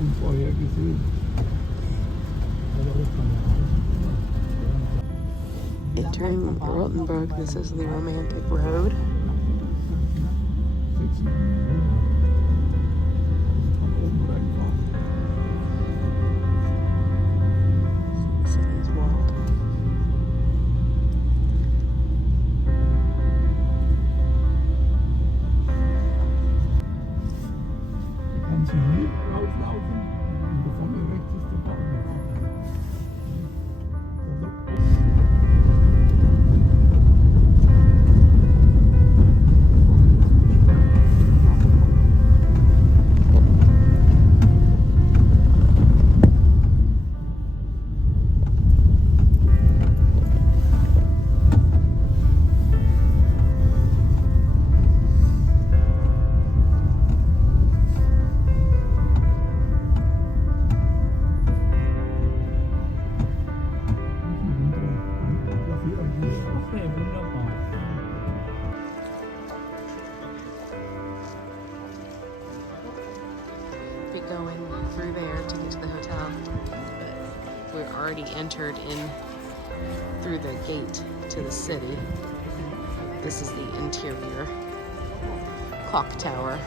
Unvorhergesehen. Entering Rothenburg, this is the romantic road. City's wild. Kannst du hier auflaufen und da vorne rechts ist der Baum. Be going through there to get to the hotel, but we're already entered in through the gate to the city. This is the interior clock tower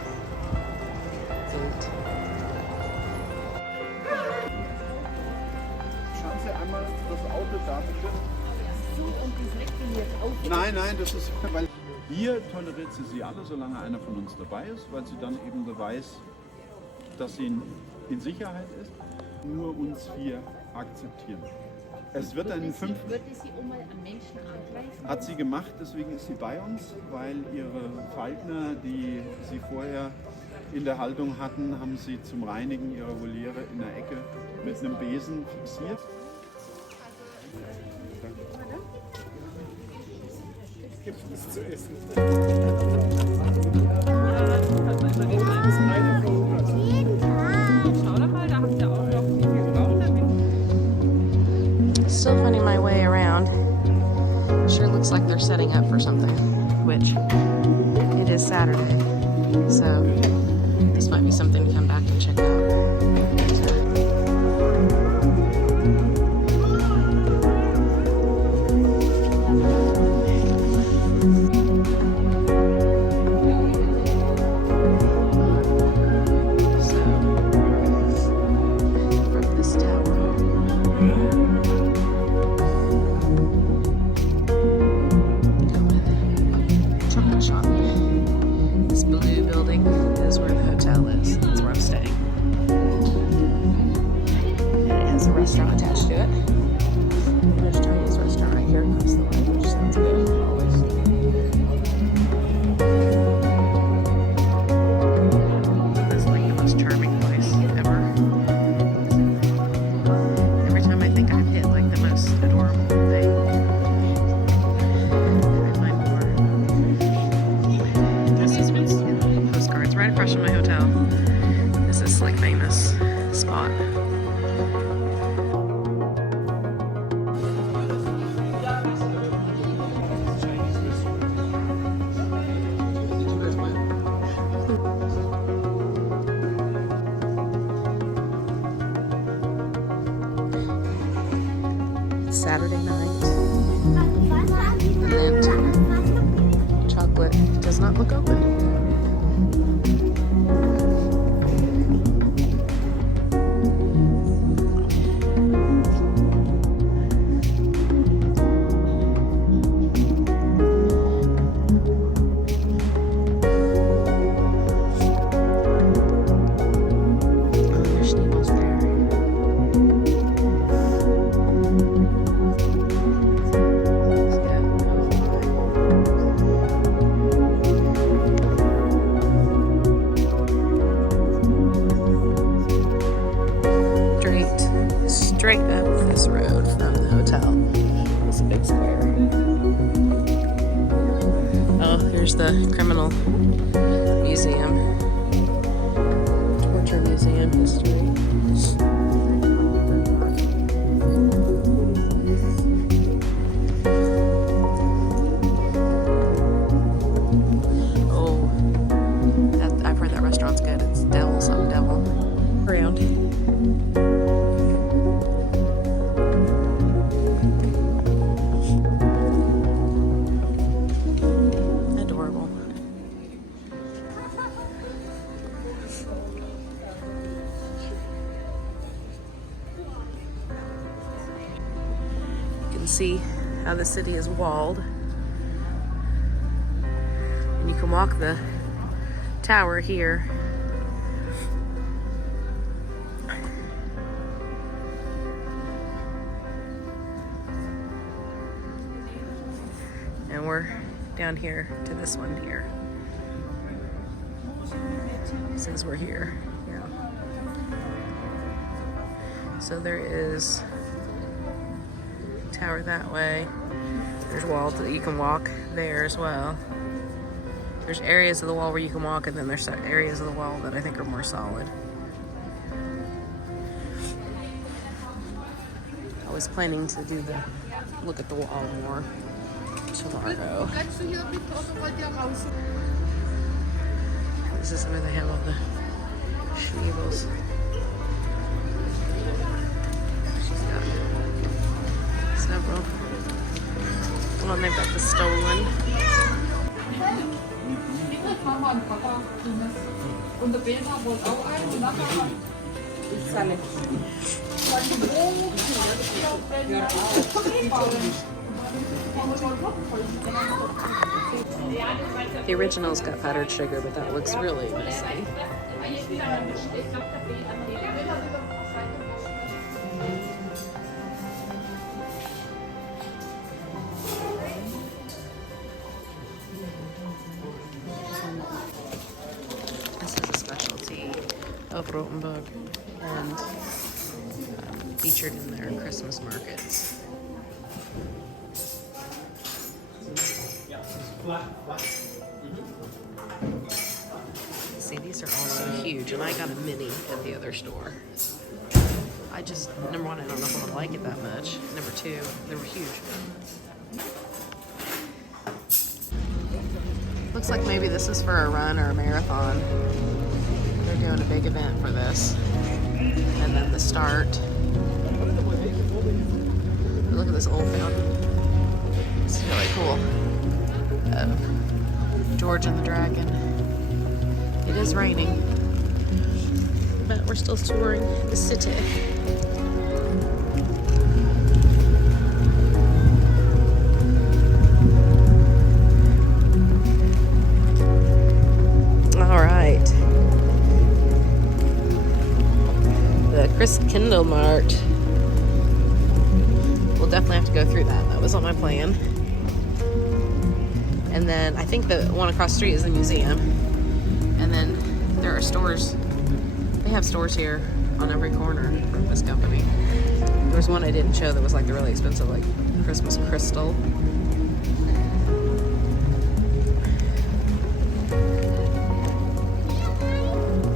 gate. Schauen Sie einmal das Auto da bitte. Nein, nein, das ist, weil hier toleriert sie alle, solange einer von uns dabei ist, weil sie dann eben beweist, dass sie in Sicherheit ist, nur uns vier akzeptieren. Es wird einen hat sie gemacht, deswegen ist sie bei uns, weil ihre Falkner, die sie vorher in der Haltung hatten, haben sie zum Reinigen ihrer Voliere in der Ecke mit einem Besen fixiert. Gibt es zu essen? Still finding my way around. Sure looks like they're setting up for something, which it is Saturday, so this might be something to come back and check out. This blue building is where the hotel is. That's where I'm staying. And it has a restaurant attached to it. There's a Chinese restaurant right here across the way, which sounds good. This is like the most charming place ever. Every time I think I've hit like the most adorable thing, right across from my hotel is this like famous spot. It's Saturday night. Mint chocolate does not look open. Straight up this road from the hotel. It's a big square. Oh, here's the criminal museum. Torture museum history. Oh, I've heard that restaurant's good. It's deli. see how the city is walled. And you can walk the tower here. And we're down here to this one here. Since we're here, yeah. So there is tower that way. There's walls that you can walk there as well. There's areas of the wall where you can walk, and then there's areas of the wall that I think are more solid. I was planning to do the look at the wall more tomorrow. This is where they have all the schneebels. She's got several. Well, and they've got the stolen. The original's got powdered sugar, but that looks really messy. This is a specialty of Rothenburg and featured in their Christmas markets. See, these are also huge, and I got a mini at the other store. I just, number one, I don't know if I'm gonna like it that much. Number two, they were huge. Looks like maybe this is for a run or a marathon. They're doing a big event for this. And then the start. Look at this old fountain. It's really cool. George and the Dragon. It is raining, but we're still touring the city. All right. The Christkindl Mart. We'll definitely have to go through that. That was on my plan. And then I think the one across the street is the museum. And then there are stores. They have stores here on every corner from this company. There was one I didn't show that was like the really expensive, like Christmas crystal.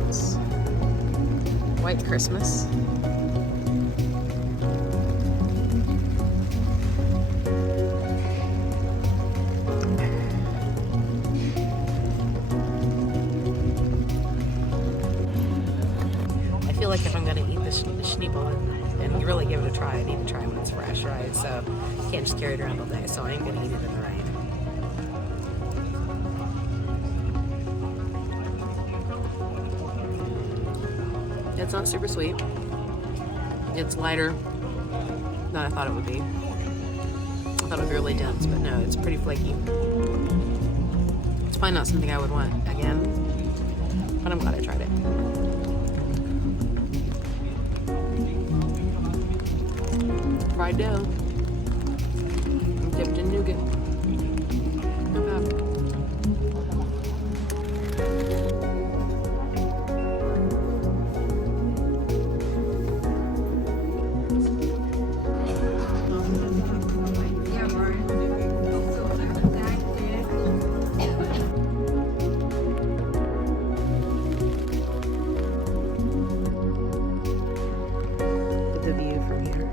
It's White Christmas. I feel like if I'm going to eat the schneebel and really give it a try, I need to try when it's fresh, right? So you can't just carry it around all day, so I ain't going to eat it in the rain. It's not super sweet. It's lighter than I thought it would be. I thought it would be really dense, but no, it's pretty flaky. It's probably not something I would want again, but I'm glad I tried it. Fried dough, dipped in nougat. Not bad. Look at the view from here.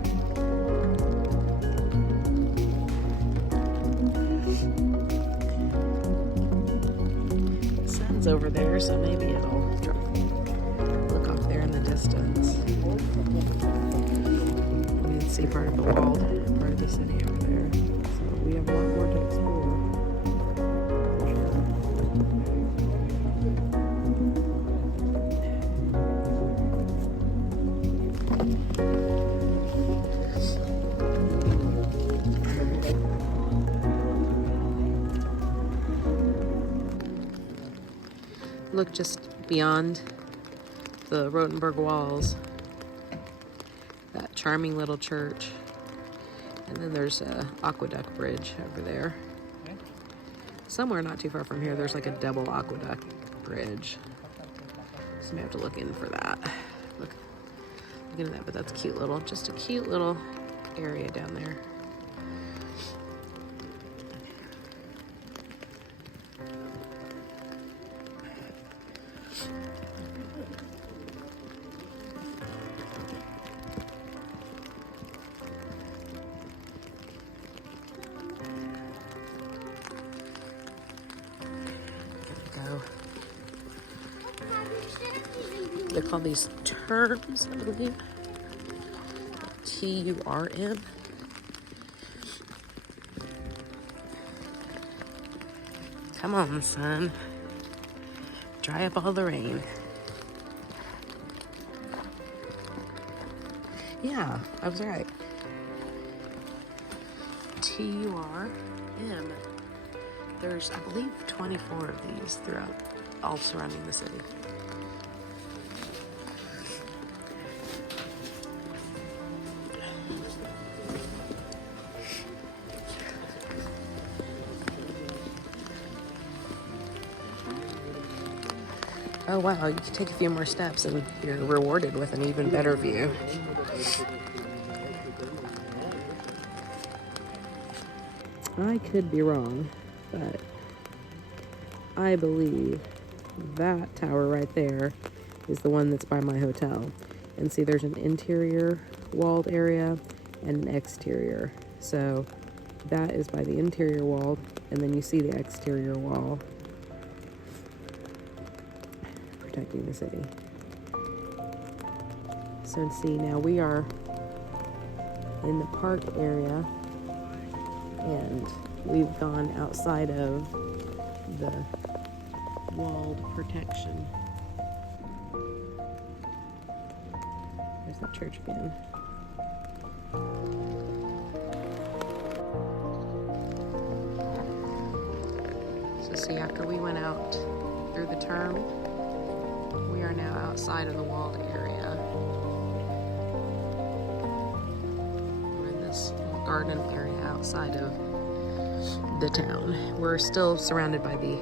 Over there, so maybe it'll look off there in the distance. You can see part of the walled part of the city over there. So we have a lot more to explore. Look just beyond the Rothenburg walls. That charming little church. And then there's a aqueduct bridge over there. Somewhere not too far from here, there's like a double aqueduct bridge. So we have to look in for that. Look at that, but that's cute little, just a cute little area down there. They call these terms, I believe. T-U-R-M. Come on, son. Dry up all the rain. Yeah, I was right. T-U-R-M. There's, I believe, 24 of these throughout, all surrounding the city. Oh wow, you can take a few more steps and you're rewarded with an even better view. I could be wrong, but I believe that tower right there is the one that's by my hotel. And see, there's an interior walled area and an exterior. So that is by the interior wall, and then you see the exterior wall protecting the city. So see, now we are in the park area, and we've gone outside of the walled protection. There's that church again. So see, after we went out through the term, we are now outside of the walled area. We're in this garden area outside of the town. We're still surrounded by the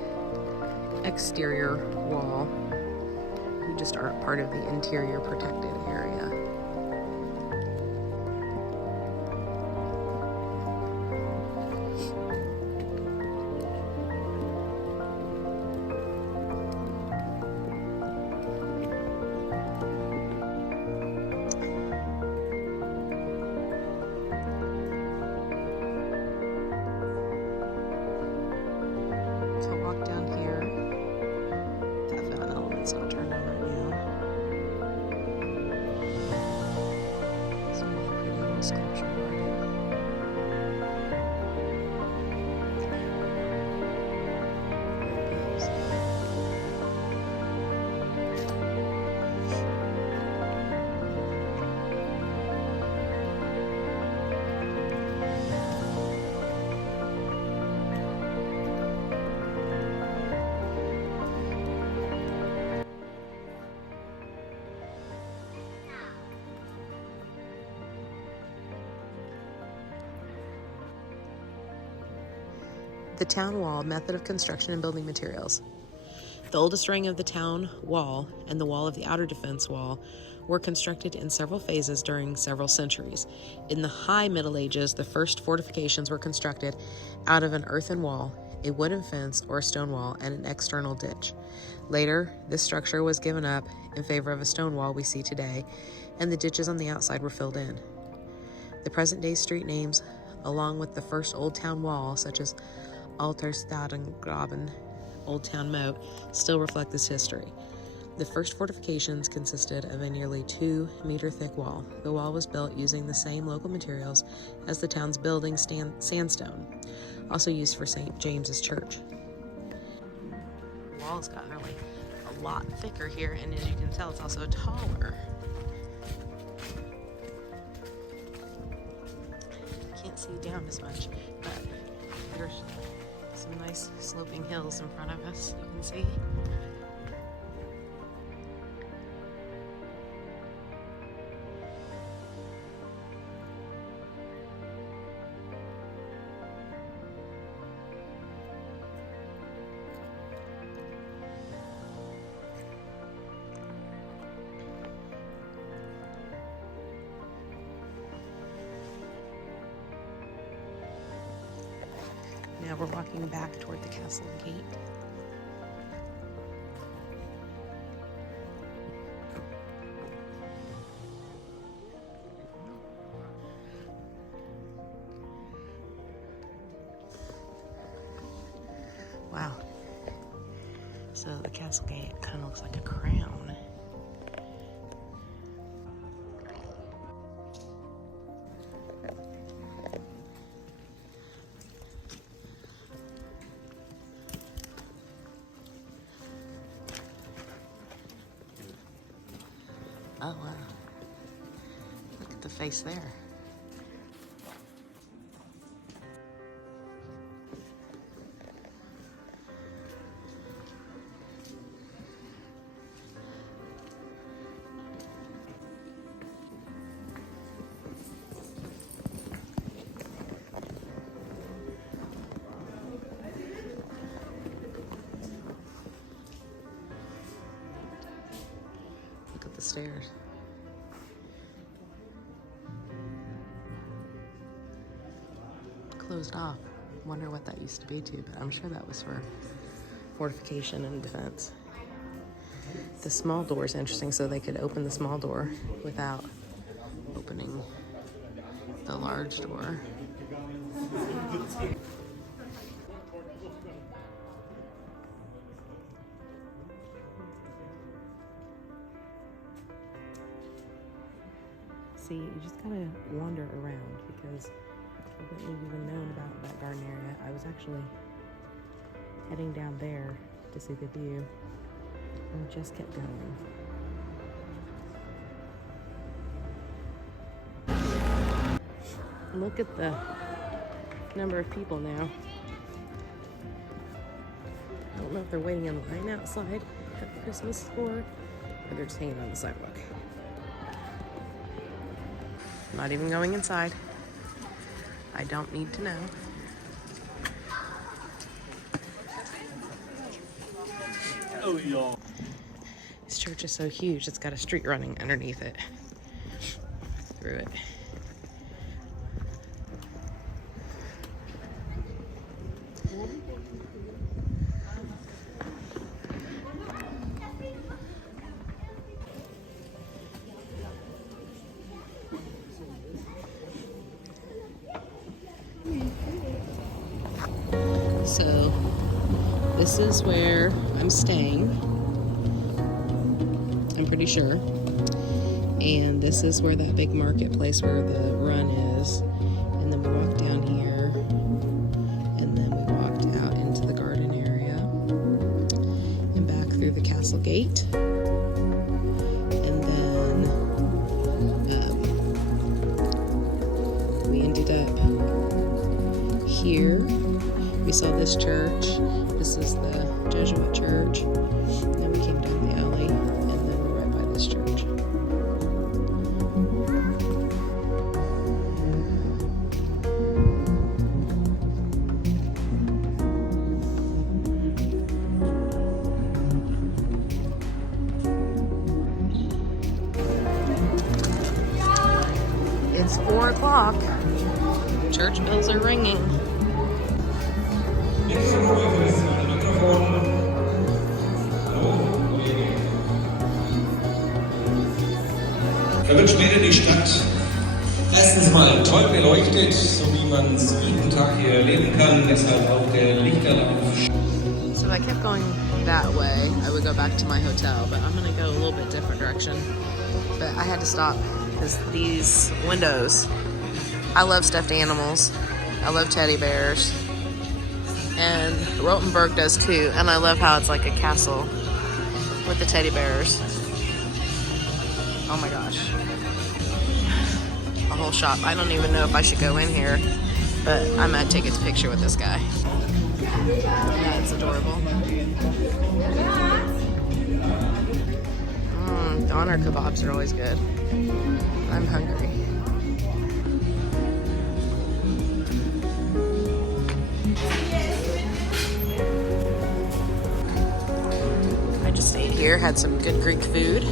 exterior wall. We just aren't part of the interior protected area. So walk down here. That fountain element's not turned on right now. It's a really pretty little sculpture garden. There it is. The town wall, method of construction and building materials. The oldest ring of the town wall and the wall of the outer defense wall were constructed in several phases during several centuries. In the High Middle Ages, the first fortifications were constructed out of an earthen wall, a wooden fence or a stone wall, and an external ditch. Later, this structure was given up in favor of a stone wall we see today, and the ditches on the outside were filled in. The present-day street names, along with the first Old Town wall, such as Alterstadengraben, Old Town Moat, still reflect this history. The first fortifications consisted of a nearly 2-meter thick wall. The wall was built using the same local materials as the town's building, sandstone, also used for St. James's Church. The wall has gotten really a lot thicker here, and as you can tell, it's also taller. Can't see down as much, but there's some nice sloping hills in front of us, you can see. we're walking back toward the castle gate. Wow. So the castle gate kind of looks like a crown. Oh wow. Look at the face there. Look at the stairs. Closed off. Wonder what that used to be too, but I'm sure that was for fortification and defense. The small door is interesting, so they could open the small door without opening the large door. See, you just gotta wander around because I wouldn't have even known about that garden area. I was actually heading down there to see the view and just kept going. Look at the number of people now. I don't know if they're waiting in line outside at the Christmas store or they're just hanging on the sidewalk. Not even going inside. I don't need to know. Oh, yeah. This church is so huge, it's got a street running underneath it. Through it. So this is where I'm staying, I'm pretty sure. And this is where that big marketplace where the run is. And then we walked down here. And then we walked out into the garden area. And back through the castle gate. And then we ended up here. We saw this church. This is the Jesuit church. Then we came down the alley, and then we're right by this church. It's 4 o'clock. Church bells are ringing. Da wird später die Stadt erstens mal toll beleuchtet, so wie man es jeden Tag hier erleben kann, deshalb auch der Lichterlauf. So I kept going that way. I would go back to my hotel, but I'm gonna go a little bit different direction. But I had to stop because these windows, I love stuffed animals. I love teddy bears. And Rothenburg does too. And I love how it's like a castle with the teddy bears. Oh my gosh. A whole shop. I don't even know if I should go in here, but I'm gonna take a picture with this guy. Yeah, it's adorable. Doner kebabs are always good. I'm hungry. I just ate here, had some good Greek food.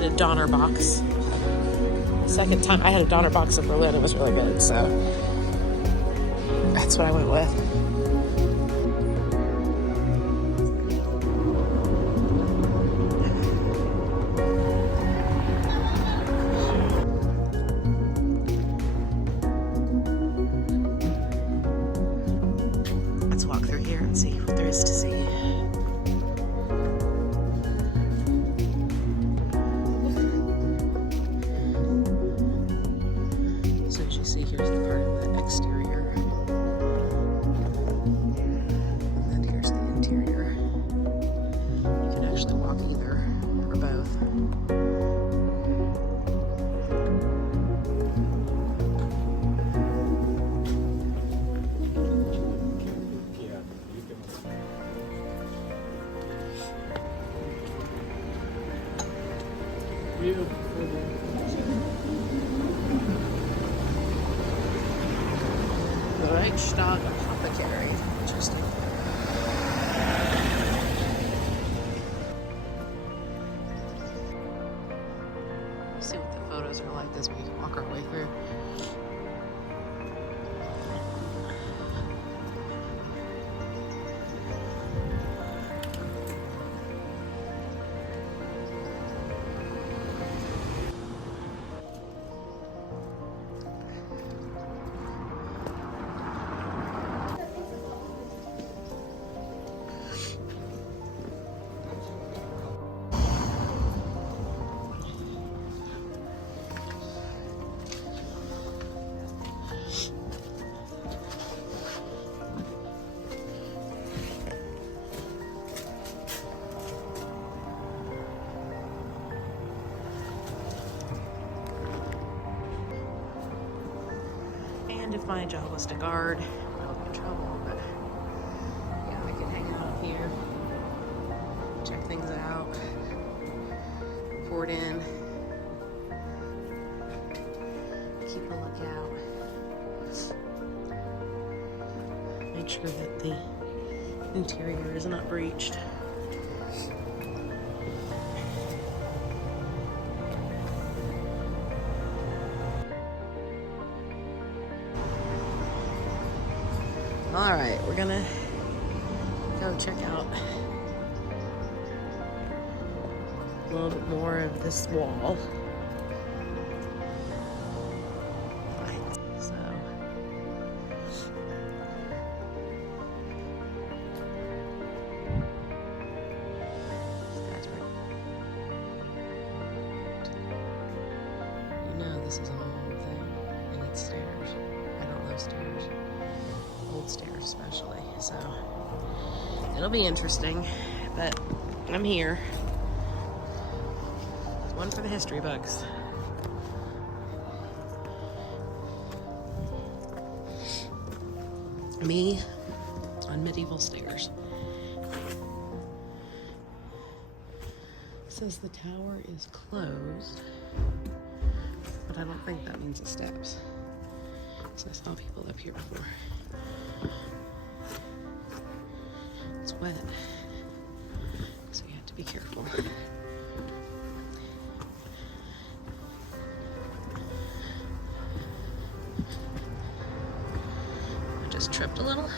A Donner box. Second time I had a Donner box in Berlin, it was really good, so that's what I went with. is to see. So as you see, here's the part of the exterior. And then here's the interior. You can actually walk either or both. The Reichstag Apothecary. Interesting. See what the photos are like as we walk our way through. And if my job was to guard, I would be in trouble, but yeah, I can hang out here, check things out, report in, keep a lookout, make sure that the interior is not breached. All right, we're gonna go check out a little bit more of this wall. Right, so that's right. You know this is a whole thing, and it's stairs. I don't love stairs. Old stairs especially, so it'll be interesting, but I'm here. One for the history books. Me on medieval stairs. It says the tower is closed, but I don't think that means the steps. So I saw people up here before. It's wet, so you have to be careful. I just tripped a little,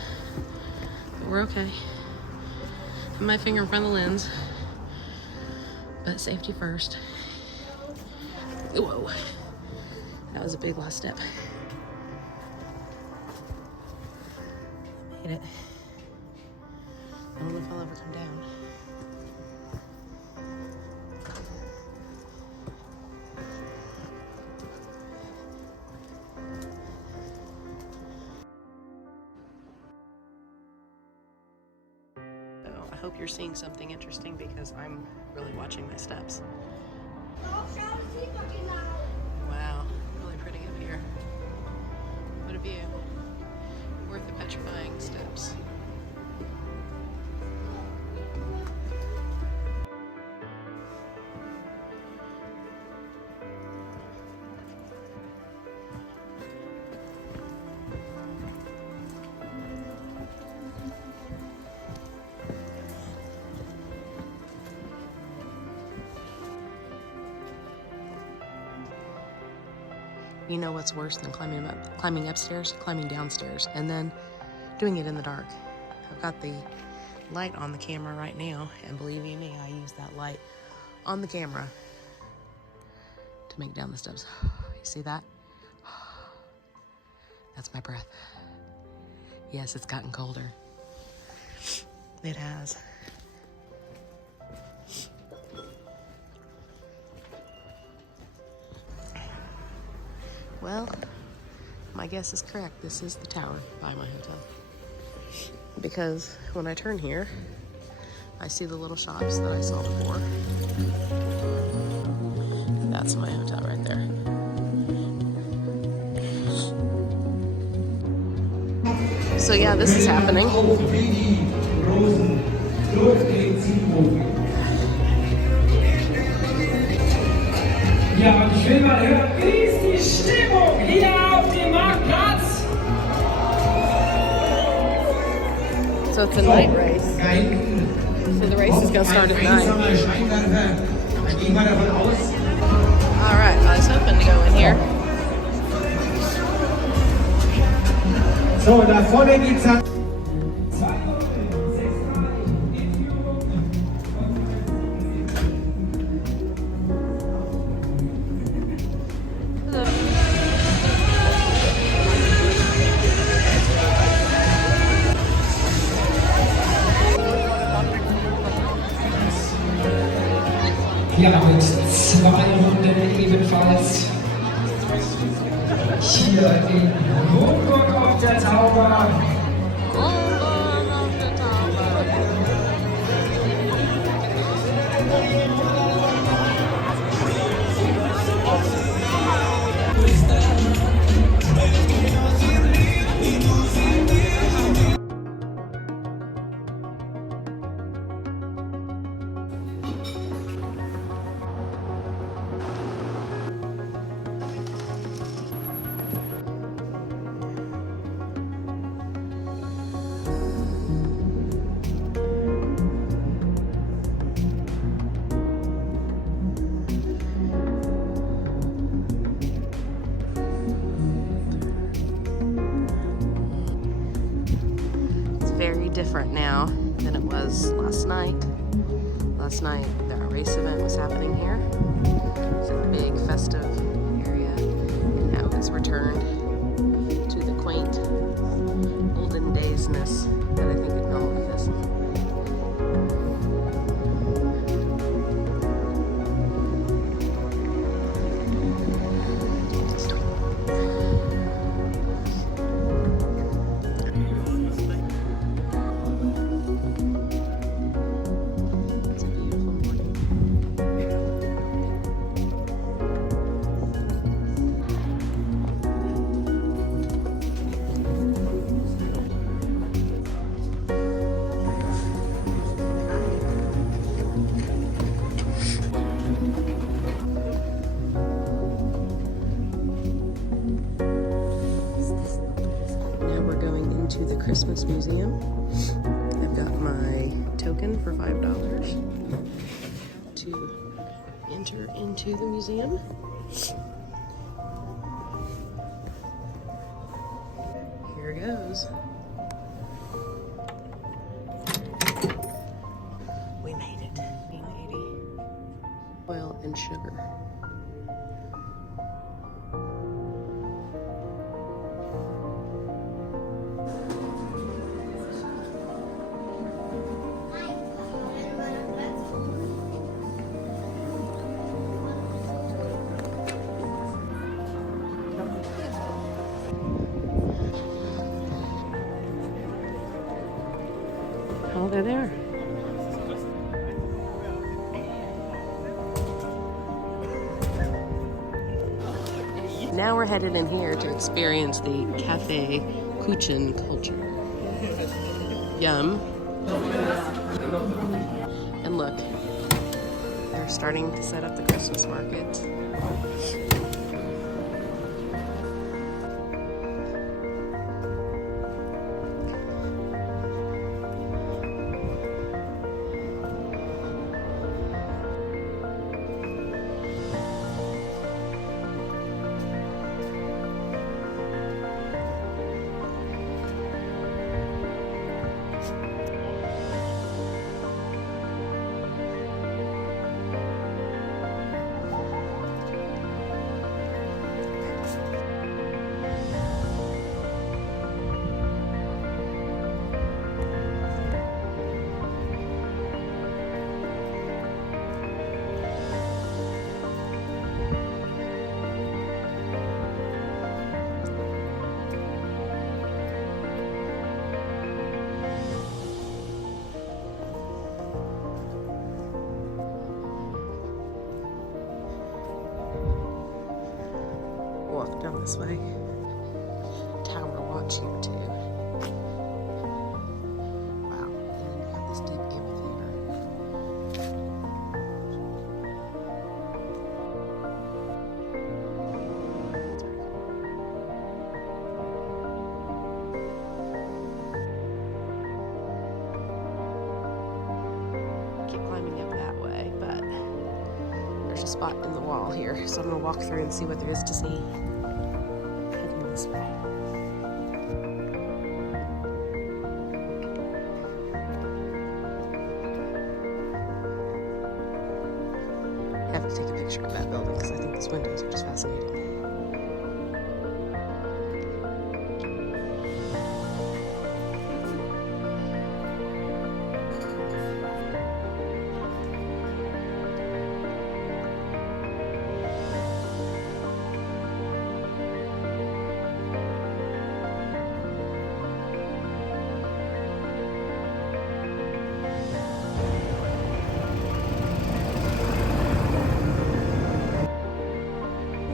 but we're okay. Put my finger in front of the lens, but safety first. Whoa, that was a big lost step. Made it. I don't know if I'll ever come down. So I hope you're seeing something interesting because I'm really watching my steps. Wow, really pretty up here. What a view. Worth the petrifying steps. You know what's worse than climbing upstairs? Climbing downstairs and then doing it in the dark. I've got the light on the camera right now, and believe you me, I use that light on the camera to make down the steps. You see that? That's my breath. Yes, it's gotten colder. It has. Well, my guess is correct. This is the tower by my hotel. Because when I turn here, I see the little shops that I saw before. That's my hotel right there. So yeah, this is happening. Ja, und ich will mal hören, wie ist die Stimmung hier auf dem Marktplatz? So it's a night race. So the race is going to start at 9. Alright, I was hoping to go in here. So, da vorne geht's an. Ja, mit 2 Runden ebenfalls hier in Rothenburg auf der Tauber. Very different now than it was last night. Last night, the race event was happening here. It's a big festive area. And now it's returned to the quaint, olden daysness that I think it normally is. To the Christmas Museum. I've got my token for $5 to enter into the museum. Here goes. We made it. 1880. Oil and sugar. Oh, they're there. Now we're headed in here to experience the cafe Kuchen culture. Yum. And look, they're starting to set up the Christmas market. Down this way. Tower watch here too. Wow. And then you have this deep amphitheater. Keep climbing up that way, but there's a spot in the wall here, so I'm gonna walk through and see what there is to see. Heading this way. I have to take a picture of that building because I think these windows are just fascinating.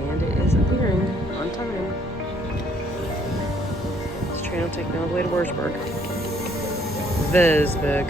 And it is appearing on time. This train will take me all the way to Wurzburg. Wurzburg.